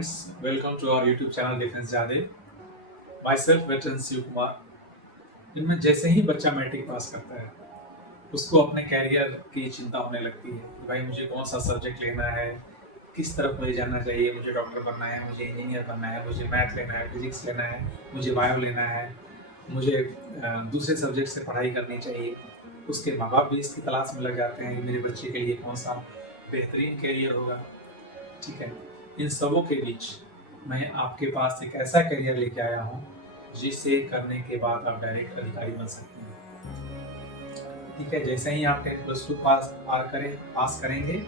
friends, welcome to our YouTube channel Defense Jade. Myself, veteran Shiv Kumar. इनमें जैसे ही बच्चा matric pass करता है, उसको अपने कैरियर की चिंता होने लगती है कि भाई मुझे कौन सा सब्जेक्ट लेना है, किस तरफ मुझे जाना चाहिए, मुझे डॉक्टर बनना है, मुझे इंजीनियर बनना है, मुझे मैथ लेना है, फिजिक्स लेना है, मुझे बायो लेना है, मुझे दूसरे सब्जेक्ट से पढ़ाई करनी चाहिए। उसके माँ बाप भी इसकी तलाश में लग जाते हैं कि मेरे बच्चे के लिए कौन सा बेहतरीन कैरियर होगा। ठीक है, इन सबों के बीच मैं आपके पास एक ऐसा करियर लेके आया हूँ जिसे करने के बाद आप डायरेक्ट अधिकारी बन सकते हैं। ठीक है, जैसे ही आप 10+2 पास करेंगे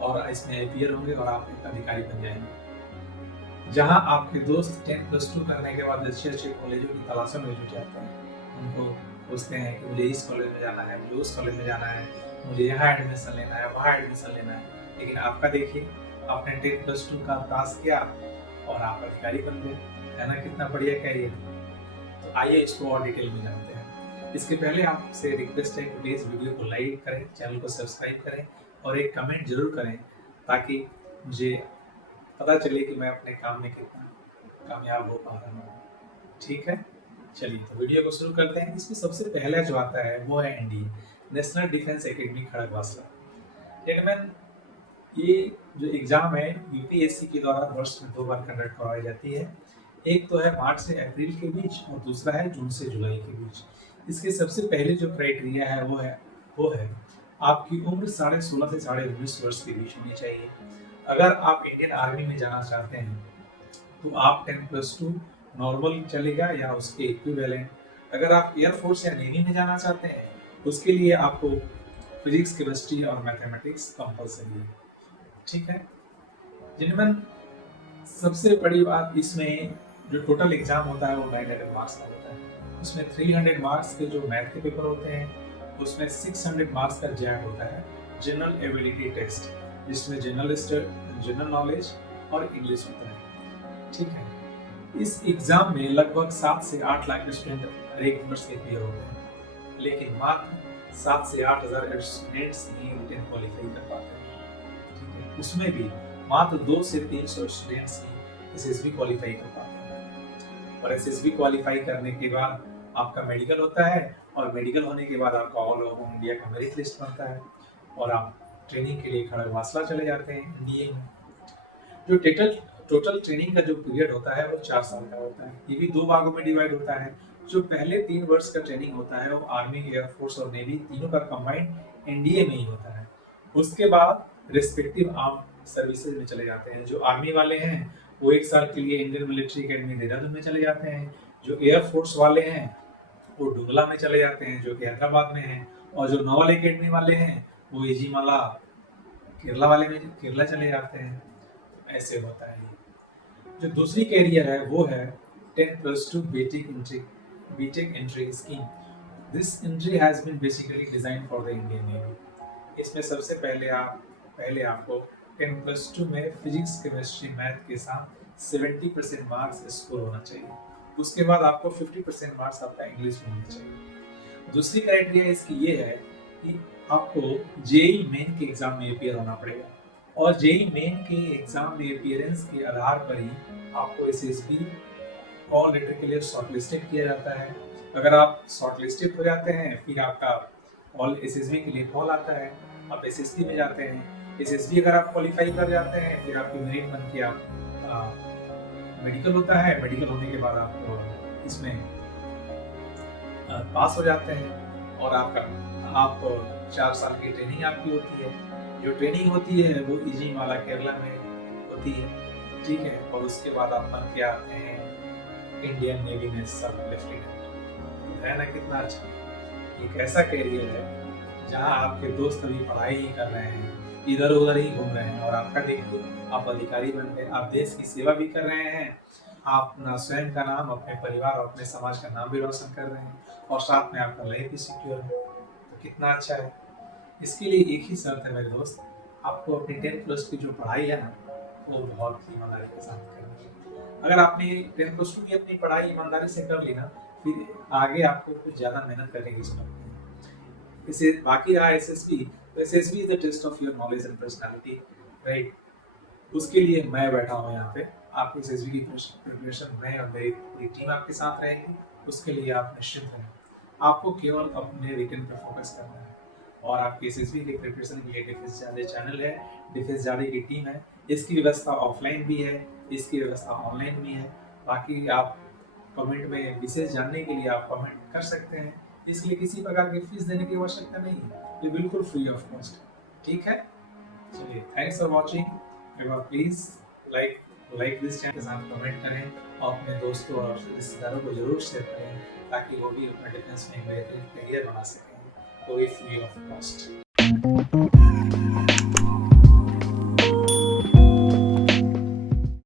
और इसमें अपियर होंगे और आप एक अधिकारी बन जाएंगे। जहाँ आपके दोस्त 10+2 करने के बाद अच्छे अच्छे कॉलेजों की तलाशों में जुट जाते हैं, उनको पूछते हैं कि मुझे इस कॉलेज में जाना है, मुझे उस कॉलेज में जाना है, मुझे यहाँ एडमिशन लेना है, वहाँ एडमिशन लेना है। लेकिन आपका देखिए, आपने 10+2 का पास किया और आप अधिकारी बन गए, है ना? कितना बढ़िया कैरियर। तो आइए इसको और डिटेल में जानते हैं। इसके पहले आपसे रिक्वेस्ट है कि प्लीज वीडियो को लाइक करें, चैनल को सब्सक्राइब करें और एक कमेंट जरूर करें ताकि मुझे पता चले कि मैं अपने काम में कितना कामयाब हो पा रहा हूँ। ठीक है, चलिए तो वीडियो को शुरू करते हैं। इसमें सबसे पहला जो आता है वो है NDA, national defence academy Khadakwasla. Gentleman, ये जो एग्जाम है यूपीएससी के द्वारा वर्ष में 2 बार कंडक्ट करवाई जाती है। एक तो है मार्च से अप्रैल के बीच और दूसरा है जून से जुलाई के बीच। इसके सबसे पहले जो क्राइटेरिया है वो है आपकी उम्र 16.5 से 19.5 वर्ष के बीच होनी चाहिए। अगर आप इंडियन आर्मी में जाना चाहते हैं तो आप 10+2 नॉर्मल चलेगा या उसके इक्विवेलेंट। अगर आप एयरफोर्स या नेवी में जाना चाहते हैं उसके लिए आपको फिजिक्स, केमिस्ट्री और मैथमेटिक्स कंपलसरी है। ठीक है, जिनमें सबसे बड़ी बात इसमें जो टोटल एग्जाम होता है वो 900 मार्क्स का होता है। उसमें 300 मार्क्स के जो मैथ के पेपर होते हैं, उसमें 600 मार्क्स का जैट होता है जनरल एबिलिटी टेस्ट, जिसमें जनरल नॉलेज और इंग्लिश होता है। ठीक है, इस एग्जाम में लगभग 7 से 8 लाख स्टूडेंट हर एक वर्ष के क्लियर होते हैं, लेकिन मात्र 7 से 8 हजार स्टूडेंट्स ही रिटन क्वालिफाई कर पाते हैं। ठीक है, उसमें भी मात्र 2 से 300 स्टूडेंट्स ही एसएसबी क्वालिफाई कर पाते हैं। और एसएसबी क्वालिफाई करने के बाद आपका मेडिकल होता है और मेडिकल होने के बाद आपका ऑल ओवर इंडिया का मेरिट लिस्ट बनता है और आप ट्रेनिंग के लिए खड़गवासला चले जाते हैं एनडीए में। जो टोटल ट्रेनिंग का जो पीरियड होता है वो 4 साल का होता है। ये भी 2 भागों में डिवाइड होता है। जो पहले 3 वर्ष का ट्रेनिंग होता है वो आर्मी, एयरफोर्स और नेवी तीनों का कंबाइंड एनडीए में ही होता है। उसके बाद रिस्पेक्टिव आर्म सर्विसेज में चले जाते हैं। जो आर्मी वाले हैं वो 1 साल के लिए इंडियन मिलिट्री अकेडमी देहरादून में चले जाते हैं। जो एयरफोर्स वाले हैं वो डुंगला में चले जाते हैं जो कि हैदराबाद में है। और जो नॉवल अकेडमी वाले हैं वो इजीमाला केरला चले जाते हैं। ऐसे होता है। जो दूसरी कैरियर है वो है 10+2 BTech entry scheme. This entry has been basically design for the Indian navy. इसमें सबसे पहले आपको 10+2 में फिजिक्स, केमिस्ट्री, मैथ के साथ 70% मार्क्स स्कोर होना चाहिए। उसके बाद आपको 50% मार्क्स आपका इंग्लिश में होना चाहिए। दूसरी क्राइटेरिया इसकी ये है कि आपको जेईई मेन के एग्जाम में अपियर होना पड़ेगा और जेईई मेन के एग्जाम में अपीयरेंस के आधार पर ही आपको एसएसबी कॉल लेटर के लिए शॉर्टलिस्टेड किया जाता है। अगर आप शॉर्टलिस्टेड हो जाते हैं फिर आपका कॉल एसएसबी के लिए कॉल आता है, आप एसएसबी में जाते हैं। एसएसबी अगर आप क्वालिफाई कर जाते हैं फिर आपकी मेरिट बन के आप मेडिकल होता है। मेडिकल होने के बाद आप इसमें पास हो जाते हैं और आप 4 साल की ट्रेनिंग आपकी होती है। जो ट्रेनिंग होती है वो इजीमाला केरला में होती है। ठीक है, और उसके बाद आप बन के आते हैं इंडियन नेवी में सब लेफ्टिनेंट। है ना कितना अच्छा। एक ऐसा कैरियर है जहां आपके दोस्त अभी पढ़ाई ही कर रहे हैं, इधर उधर ही घूम रहे हैं और आपका देखिए आप अधिकारी बन गए, आप देश की सेवा भी कर रहे हैं, आप अपना स्वयं का नाम, अपने परिवार और अपने समाज का नाम भी रोशन कर रहे हैं और साथ में आपका लाइफ भी सिक्योर है। तो कितना अच्छा है। इसके लिए एक ही शर्त है मेरे दोस्त, आपको अपनी 10+ की जो पढ़ाई है ना वो बहुत ईमानदारी के साथ करनी है। अगर आपने 10+2 की अपनी पढ़ाई ईमानदारी से कर ली ना फिर आगे आपको कुछ ज्यादा मेहनत करने की जरूरत नहीं है। इसे बाकी रहा एसएसबी, तो SSB is the test of your knowledge and personality, right. उसके लिए मैं बैठा हूँ यहाँ पे आपकी एसएसबी की प्रिपरेशन मैं और मेरी पूरी टीम आपके साथ रहेगी, उसके लिए आप निश्चिंत रहें। आपको केवल अपने रिटन पर फोकस करना है और आपकी एसएसबी की प्रिपरेशन के लिए डिफेंस जादे चैनल है, डिफेंस जादे की टीम है। इसकी व्यवस्था ऑफलाइन भी है, इसकी व्यवस्था ऑनलाइन भी है। बाकी आप कमेंट में विशेष जानने के लिए आप कमेंट कर सकते हैं। इसके लिए किसी प्रकार की फीस देने की आवश्यकता नहीं है, ये बिल्कुल फ्री ऑफ कॉस्ट। ठीक है, चलिए, थैंक्स फॉर वॉचिंग। एक बार प्लीज लाइक दिस चैनल के साथ कमेंट करें और अपने दोस्तों और रिश्तेदारों को जरूर शेयर करें ताकि वो भी अपना डिफेंस में एक बेहतरीन करियर बना सकें, कोई फ्री ऑफ कॉस्ट।